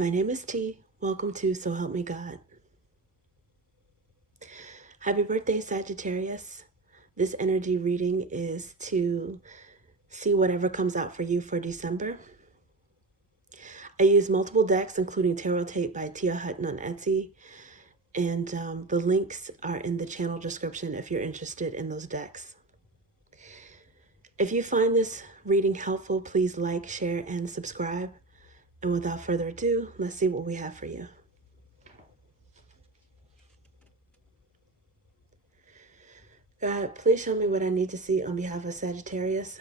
My name is T. Welcome to So Help Me God. Happy birthday, Sagittarius. This energy reading is to see whatever comes out for you for December. I use multiple decks, including Tarot Tape by Tia Hutton on Etsy. And the links are in the channel description if you're interested in those decks. If you find this reading helpful, please like, share, and subscribe. And without further ado, let's see what we have for you. God, please show me what I need to see on behalf of Sagittarius.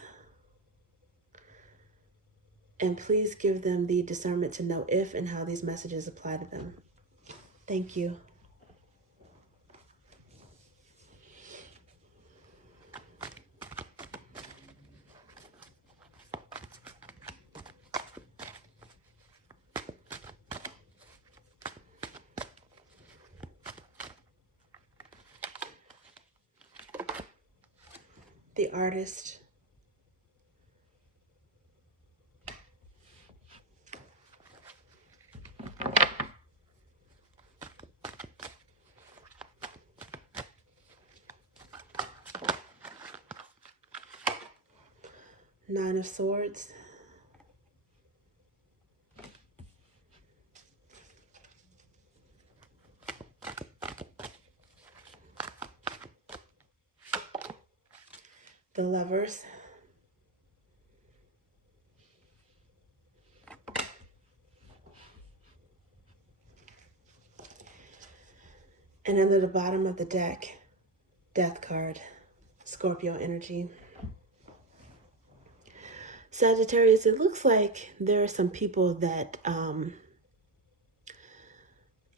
And please give them the discernment to know if and how these messages apply to them. Thank you. The Artist. Nine of Swords. The Lovers. And under the bottom of the deck, Death card, Scorpio energy. Sagittarius, it looks like there are some people that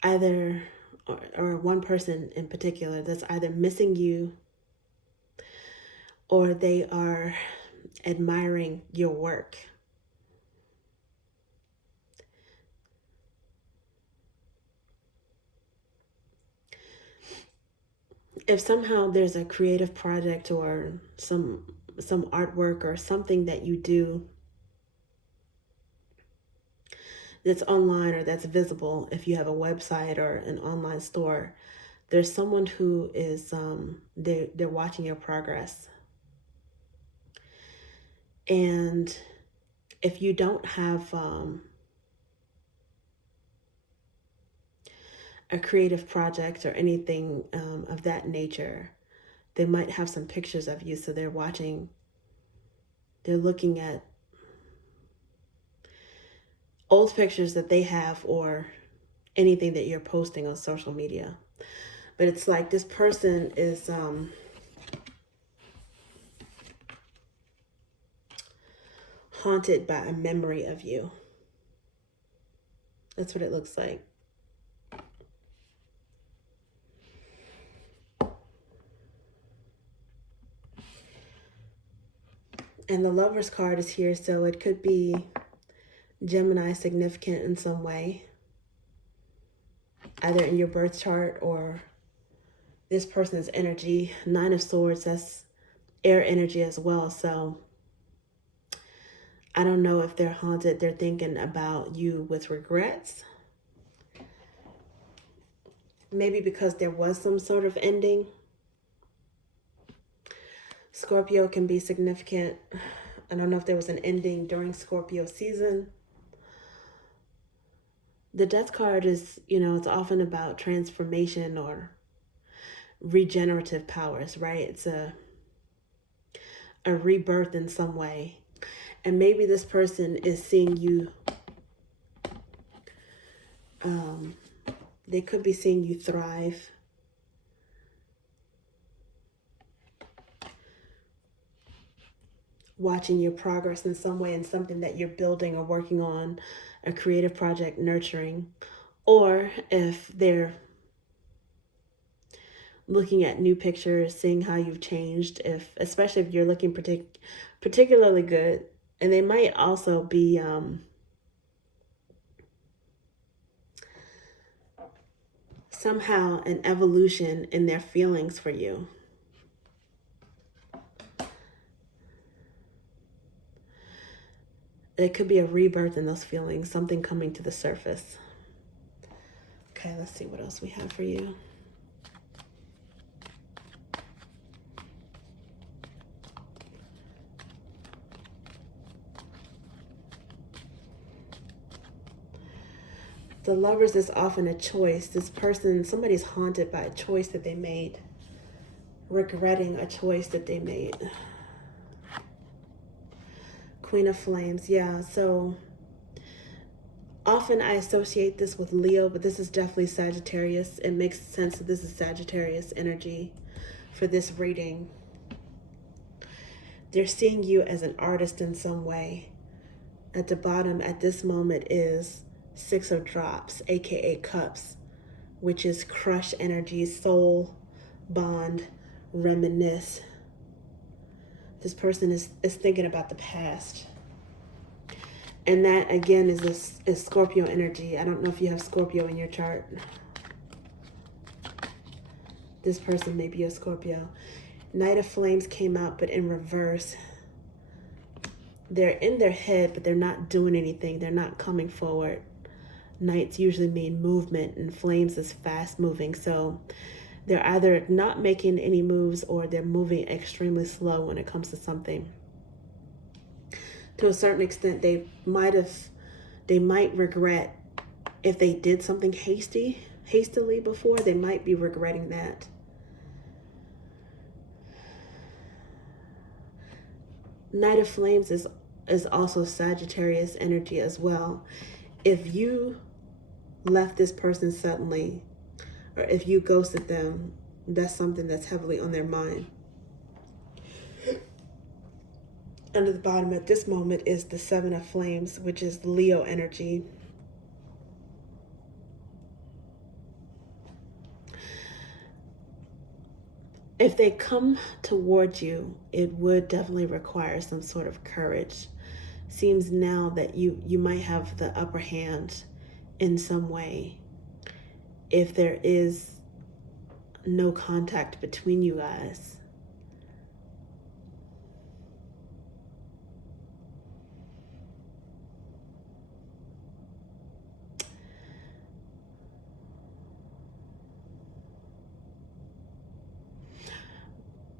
either, or one person in particular that's either missing you or they are admiring your work. If somehow there's a creative project or some artwork or something that you do that's online or that's visible, if you have a website or an online store, there's someone who is they're watching your progress. And if you don't have a creative project or anything of that nature, they might have some pictures of you. So they're looking at old pictures that they have or anything that you're posting on social media. But it's like this person is haunted by a memory of you. That's what it looks like. And the Lover's card is here, so it could be Gemini significant in some way, either in your birth chart or this person's energy. Nine of Swords, that's air energy as well. So I don't know if they're haunted. They're thinking about you with regrets. Maybe because there was some sort of ending. Scorpio can be significant. I don't know if there was an ending during Scorpio season. The Death card is, it's often about transformation or regenerative powers, right? It's a rebirth in some way. And maybe this person is seeing you, they could be seeing you thrive. Watching your progress in some way, in something that you're building or working on, a creative project, nurturing. Or if they're looking at new pictures, seeing how you've changed, especially if you're looking particularly good. And they might also be somehow an evolution in their feelings for you. It could be a rebirth in those feelings, something coming to the surface. Okay, let's see what else we have for you. The Lovers is often a choice. This person, somebody's haunted by a choice that they made, regretting a choice that they made. Queen of Flames, yeah, so often I associate this with Leo, but this is definitely Sagittarius. It makes sense that this is Sagittarius energy for this reading. They're seeing you as an artist in some way. At the bottom at this moment is Six of Drops, aka Cups, which is crush energy, soul, bond, reminisce. This person is thinking about the past. And that, again, is Scorpio energy. I don't know if you have Scorpio in your chart. This person may be a Scorpio. Knight of Flames came out, but in reverse. They're in their head, but they're not doing anything. They're not coming forward. Knights usually mean movement, and Flames is fast moving. So they're either not making any moves or they're moving extremely slow when it comes to something. To a certain extent, they might regret if they did something hastily before. They might be regretting that. Knight of Flames is also Sagittarius energy as well. If you left this person suddenly, or if you ghosted them, that's something that's heavily on their mind. Under the bottom at this moment is the Seven of Flames, which is Leo energy. If they come towards you, it would definitely require some sort of courage. Seems now that you might have the upper hand in some way if there is no contact between you guys.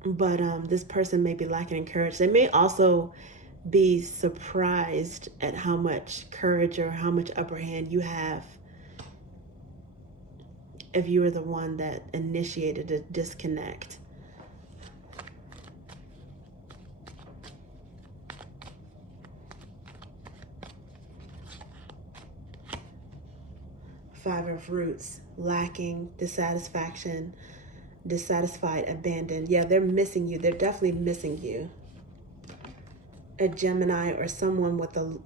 But this person may be lacking in courage. They may also be surprised at how much courage or how much upper hand you have if you were the one that initiated a disconnect. Five of Roots, lacking, dissatisfaction, dissatisfied, abandoned. Yeah, they're missing you. They're definitely missing you. A Gemini or someone with a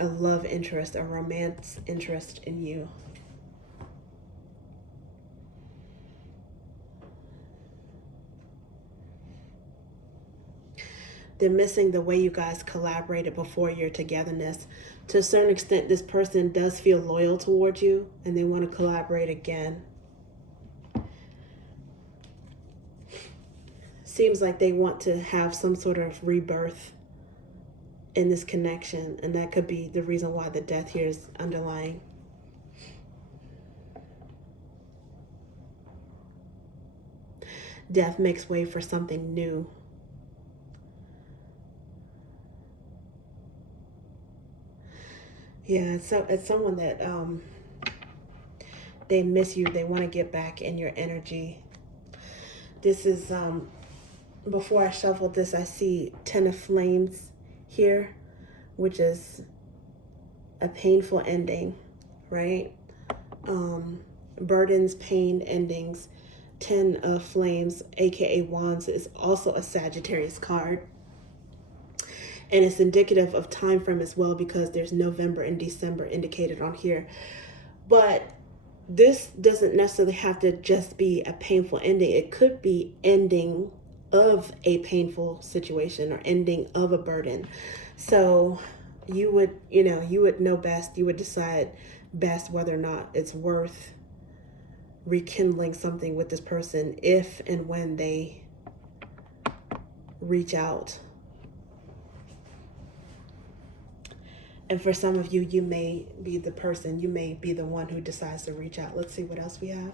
love interest, a romance interest in you. They're missing the way you guys collaborated before your togetherness. To a certain extent, this person does feel loyal towards you and they want to collaborate again. Seems like they want to have some sort of rebirth in this connection, and that could be the reason why the death here is underlying. Death makes way for something new. Yeah, it's someone that they miss you. They want to get back in your energy. This is before I shuffled this, I see 10 of Flames here, which is a painful ending, right? Burdens, pain, endings. 10 of Flames, aka Wands, is also a Sagittarius card. And it's indicative of time frame as well, because there's November and December indicated on here. But this doesn't necessarily have to just be a painful ending. It could be ending of a painful situation or ending of a burden. So you would know best. You would decide best whether or not it's worth rekindling something with this person if and when they reach out. And for some of you, you may be the person, you may be the one who decides to reach out. Let's see what else we have.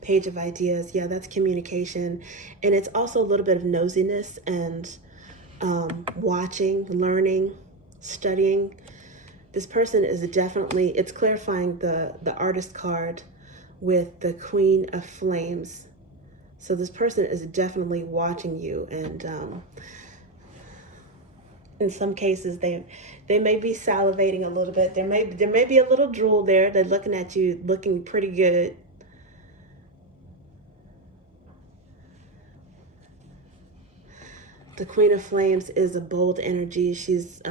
Page of Ideas. Yeah, that's communication. And it's also a little bit of nosiness and watching, learning, studying. This person is definitely, it's clarifying the artist card with the Queen of Flames. So this person is definitely watching you, and in some cases they may be salivating a little bit. There may be a little drool there. They're looking at you, looking pretty good. The Queen of Flames is a bold energy. She's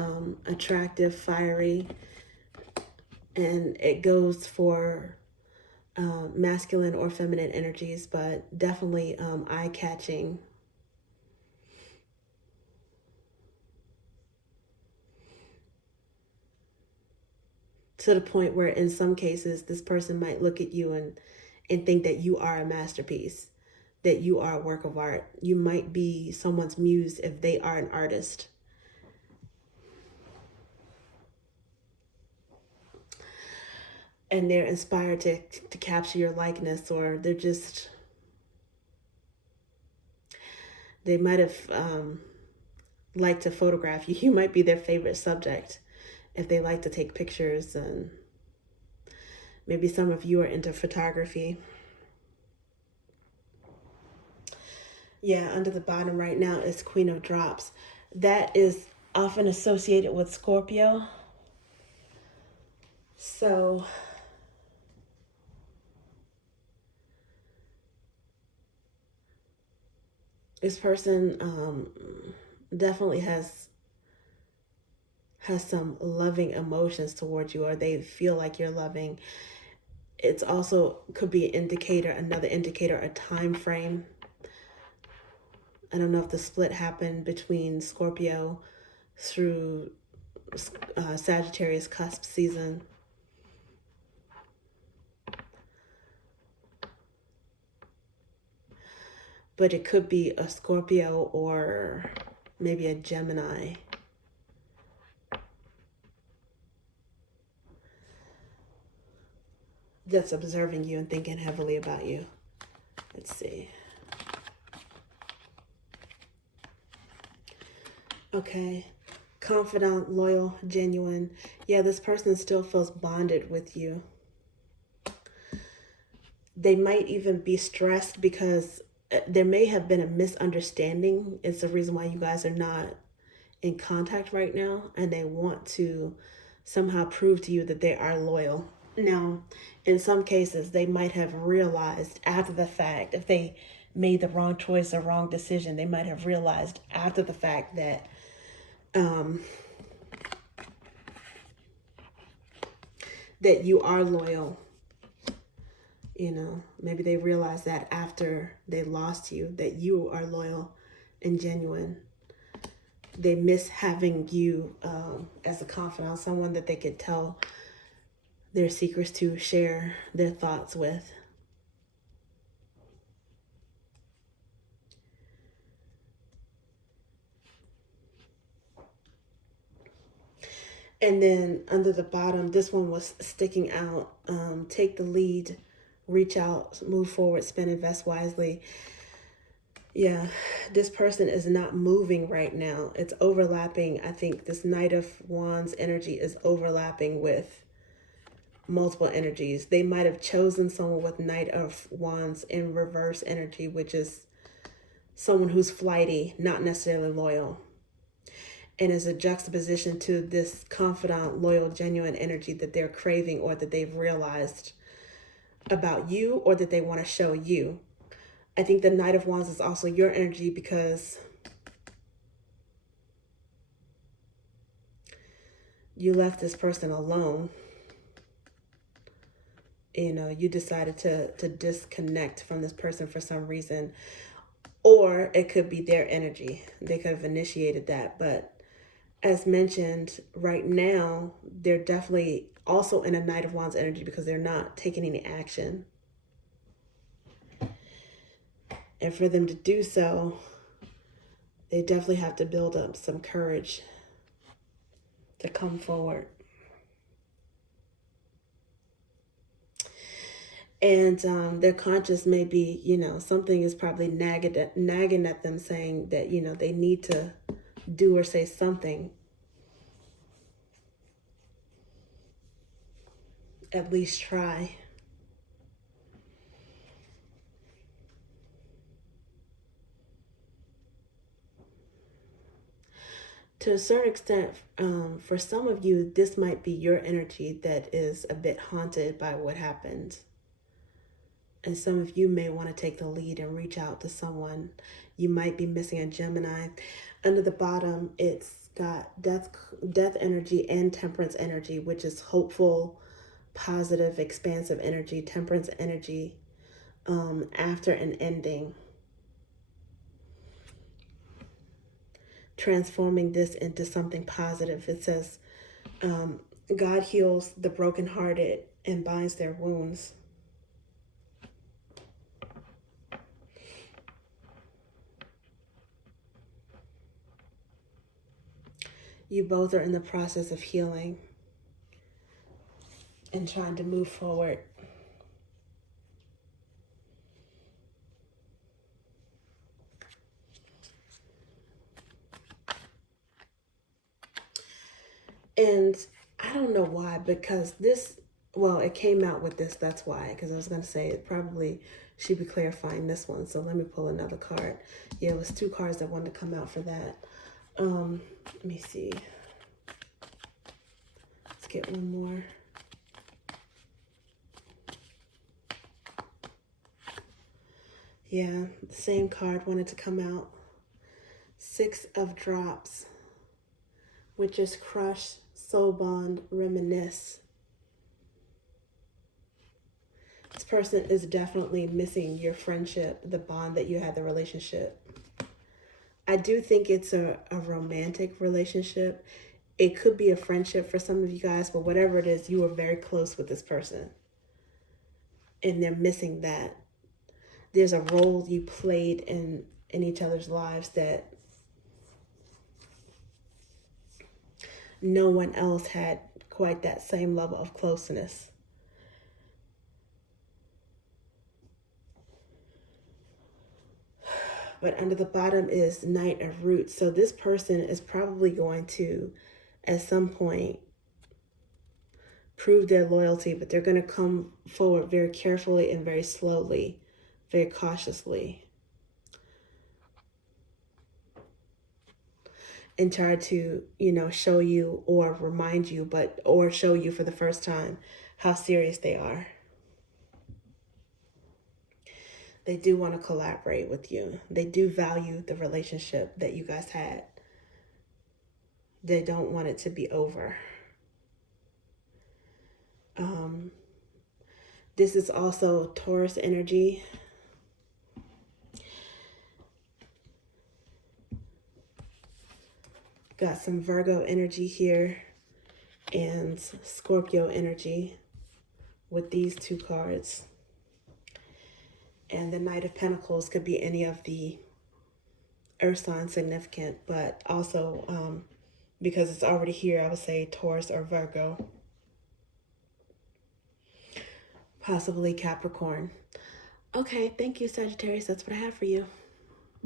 attractive, fiery, and it goes for masculine or feminine energies, but definitely eye-catching. To the point where in some cases this person might look at you and think that you are a masterpiece, that you are a work of art. You might be someone's muse if they are an artist. And they're inspired to capture your likeness, or they might have liked to photograph you. You might be their favorite subject if they like to take pictures, and maybe some of you are into photography. Yeah, under the bottom right now is Queen of Drops. That is often associated with Scorpio. So this person definitely has some loving emotions towards you, or they feel like you're loving. It's also could be an indicator, another indicator, a time frame. I don't know if the split happened between Scorpio through Sagittarius cusp season. But it could be a Scorpio or maybe a Gemini. That's observing you and thinking heavily about you. Let's see. Okay. Confidant, loyal, genuine. Yeah, this person still feels bonded with you. They might even be stressed because there may have been a misunderstanding. It's the reason why you guys are not in contact right now, and they want to somehow prove to you that they are loyal. Now, in some cases, they might have realized after the fact, if they made the wrong choice or wrong decision, they might have realized after the fact that that you are loyal. You know, maybe they realized that after they lost you, that you are loyal and genuine. They miss having you as a confidant, someone that they could tell their secrets to, share their thoughts with. And then under the bottom, this one was sticking out. Take the lead, reach out, move forward, spend, invest wisely. Yeah, this person is not moving right now. It's overlapping. I think this Knight of Wands energy is overlapping with multiple energies. They might have chosen someone with Knight of Wands in reverse energy, which is someone who's flighty, not necessarily loyal, and is a juxtaposition to this confidant, loyal, genuine energy that they're craving, or that they've realized about you, or that they want to show you. I think the Knight of Wands is also your energy because you left this person alone. You know, you decided to disconnect from this person for some reason, or it could be their energy. They could have initiated that, but as mentioned, right now, they're definitely also in a Knight of Wands energy because they're not taking any action. And for them to do so, they definitely have to build up some courage to come forward. And their conscience may be, something is probably nagging at them, saying that, they need to do or say something. At least try. To a certain extent, for some of you, this might be your energy that is a bit haunted by what happened. And some of you may want to take the lead and reach out to someone. You might be missing a Gemini. Under the bottom, it's got death energy and temperance energy, which is hopeful, positive, expansive energy. Temperance energy after an ending. Transforming this into something positive. It says, God heals the brokenhearted and binds their wounds. You both are in the process of healing and trying to move forward. And I don't know why, because it came out with this, that's why, because I was going to say it probably should be clarifying this one. So let me pull another card. Yeah, it was 2 cards that wanted to come out for that. Let me see. Let's get one more. Yeah, the same card wanted to come out. 6 of Drops, which is crush, soul bond, reminisce. This person is definitely missing your friendship, the bond that you had, the relationship. I do think it's a romantic relationship. It could be a friendship for some of you guys, but whatever it is, you were very close with this person. And they're missing that. There's a role you played in each other's lives that no one else had quite that same level of closeness. But under the bottom is Knight of Roots. So this person is probably going to, at some point, prove their loyalty, but they're going to come forward very carefully and very slowly, very cautiously, and try to, show you or remind you, or show you for the first time how serious they are. They do want to collaborate with you. They do value the relationship that you guys had. They don't want it to be over. This is also Taurus energy. Got some Virgo energy here and Scorpio energy with these 2 cards. And the Knight of Pentacles could be any of the earth signs significant, but also because it's already here, I would say Taurus or Virgo. Possibly Capricorn. Okay, thank you, Sagittarius. That's what I have for you.